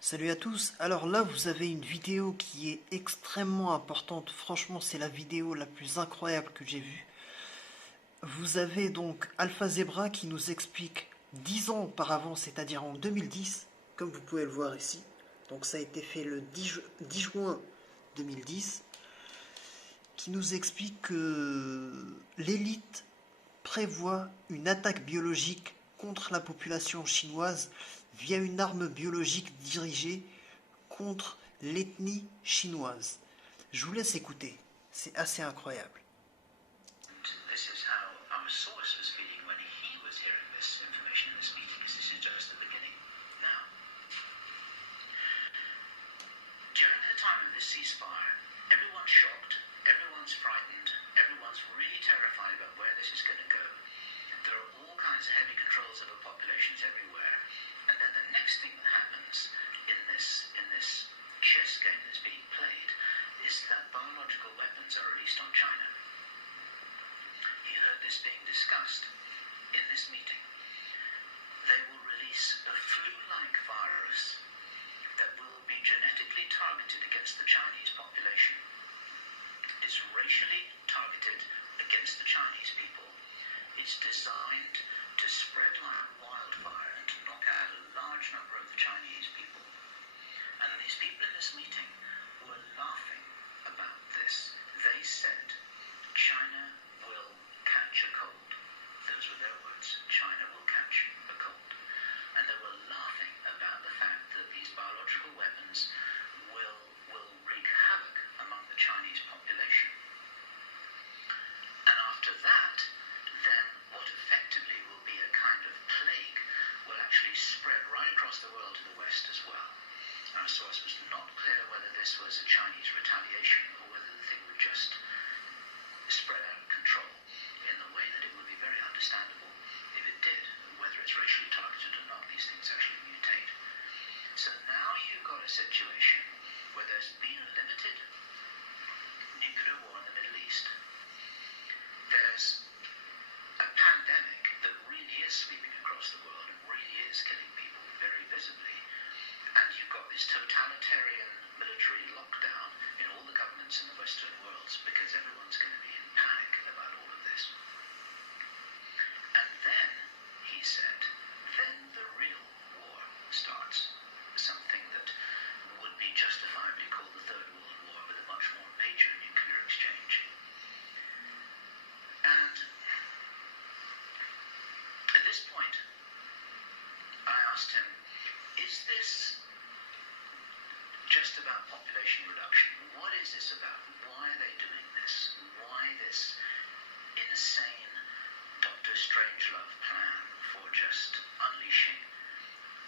Salut à tous, alors là vous avez une vidéo qui est extrêmement importante, franchement c'est la vidéo la plus incroyable que j'ai vue. Vous avez donc Alpha Zebra qui nous explique 10 ans auparavant, c'est-à-dire en 2010, comme vous pouvez le voir ici. Donc ça a été fait le 10 juin 2010, qui nous explique que l'élite prévoit une attaque biologique contre la population chinoise via une arme biologique dirigée contre l'ethnie chinoise. Je vous laisse écouter, c'est assez incroyable. This is how our source was feeling when he was hearing this information in this meeting, because this is just the beginning. Now, during the time of this ceasefire, everyone's shocked, everyone's frightened, everyone's really terrified about where this is going to go. There are all kinds of heavy controls over populations everywhere. And then the next thing that happens in this chess game that's being played is that biological weapons are released on China. You heard this being discussed in this meeting. They will release a flu-like virus that will be genetically targeted against the Chinese population. It's racially targeted against the Chinese people. It's designed to spread like wildfire and to knock out a large number of the Chinese people. And these people in this meeting were laughing about this. They said, China will catch a cold. Those were their words. China will catch a cold. And they were laughing about the fact that these biological weapons will wreak havoc among the Chinese population. And after that, then what effectively will be a kind of plague will actually spread right across the world to the West as well. Our source was not clear whether this was a Chinese retaliation or whether the thing would just spread out of control in the way that it would be very understandable if it did, whether it's racially targeted or not. These things actually mutate. So now you've got a situation where there's been a limited nuclear war in the Middle East. There's a pandemic that really is sweeping across the world and really is killing people very visibly. And you've got this totalitarian military lockdown in all the governments in the Western worlds because everyone's going to be in panic about all of this. And then, he said, then the real war starts. Something that would be justifiably called the Third World War, with a much more major nuclear exchange. And at this point, I asked him, is this just about population reduction? What is this about? Why are they doing this? Why this insane Dr. Strangelove plan for just unleashing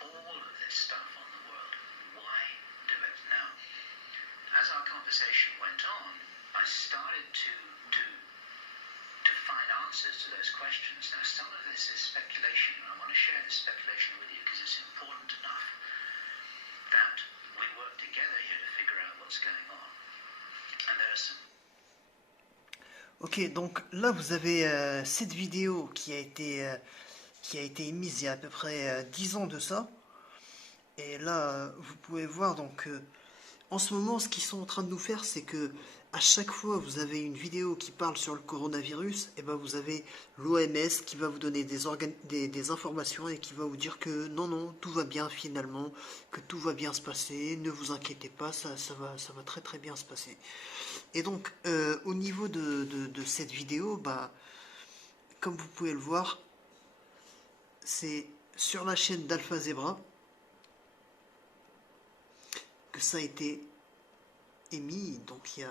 all of this stuff on the world? Why do it? Now, as our conversation went on, I started to find answers to those questions. Now, some of this is speculation, and I want to share this speculation with you because it's important enough that we work together here to figure out what's going on. And there are some... Ok, donc là vous avez cette vidéo qui a été émise il y a à peu près 10 ans de ça. Et là, vous pouvez voir, donc, en ce moment, ce qu'ils sont en train de nous faire, c'est que à chaque fois vous avez une vidéo qui parle sur le coronavirus, et ben vous avez l'OMS qui va vous donner des informations et qui va vous dire que non, tout va bien finalement, que tout va bien se passer, ne vous inquiétez pas, ça va très très bien se passer. Et donc, au niveau de cette vidéo, bah, comme vous pouvez le voir, c'est sur la chaîne d'Alpha Zebra que ça a été émis. Donc il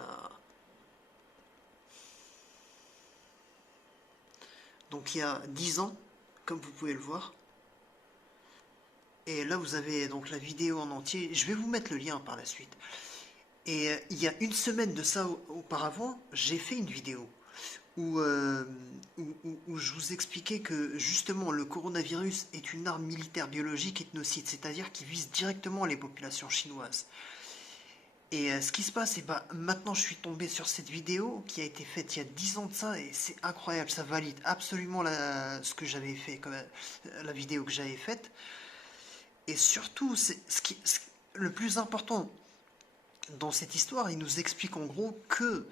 y a 10 ans, comme vous pouvez le voir. Et là vous avez donc la vidéo en entier. Je vais vous mettre le lien par la suite. Et il y a une semaine de ça auparavant, j'ai fait une vidéo où je vous expliquais que justement le coronavirus est une arme militaire biologique ethnocide, c'est-à-dire qui vise directement les populations chinoises. Et ce qui se passe, et bah, maintenant je suis tombé sur cette vidéo qui a été faite il y a 10 ans de ça, et c'est incroyable, ça valide absolument ce que j'avais fait, la vidéo que j'avais faite. Et surtout, le plus important dans cette histoire, il nous explique en gros que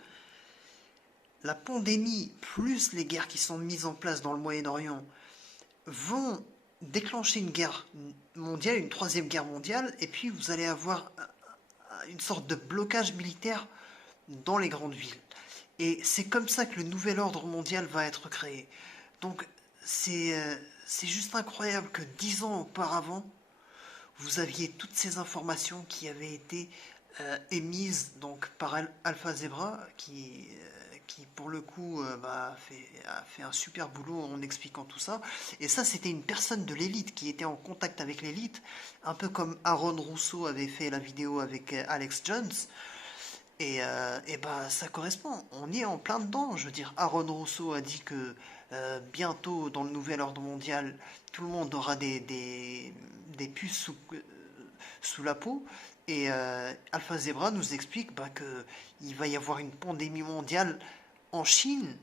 la pandémie plus les guerres qui sont mises en place dans le Moyen-Orient vont déclencher une guerre mondiale, une troisième guerre mondiale, et puis vous allez avoir une sorte de blocage militaire dans les grandes villes. Et c'est comme ça que le nouvel ordre mondial va être créé. Donc c'est juste incroyable que 10 ans auparavant, vous aviez toutes ces informations qui avaient été émises donc, par Alpha Zebra, qui pour le coup a fait un super boulot en expliquant tout ça. Et ça, c'était une personne de l'élite qui était en contact avec l'élite, un peu comme Aaron Rousseau avait fait la vidéo avec Alex Jones. Et bah ça correspond, on y est en plein dedans. Je veux dire, Aaron Rousseau a dit que bientôt dans le nouvel ordre mondial, tout le monde aura des puces sous la peau. Et Alpha Zebra nous explique que il va y avoir une pandémie mondiale en Chine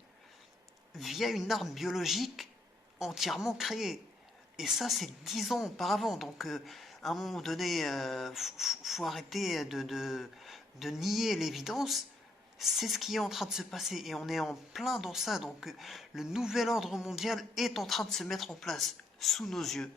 via une arme biologique entièrement créée. Et ça, c'est 10 ans auparavant. Donc, à un moment donné, faut arrêter de nier l'évidence. C'est ce qui est en train de se passer. Et on est en plein dans ça. Donc, le nouvel ordre mondial est en train de se mettre en place sous nos yeux.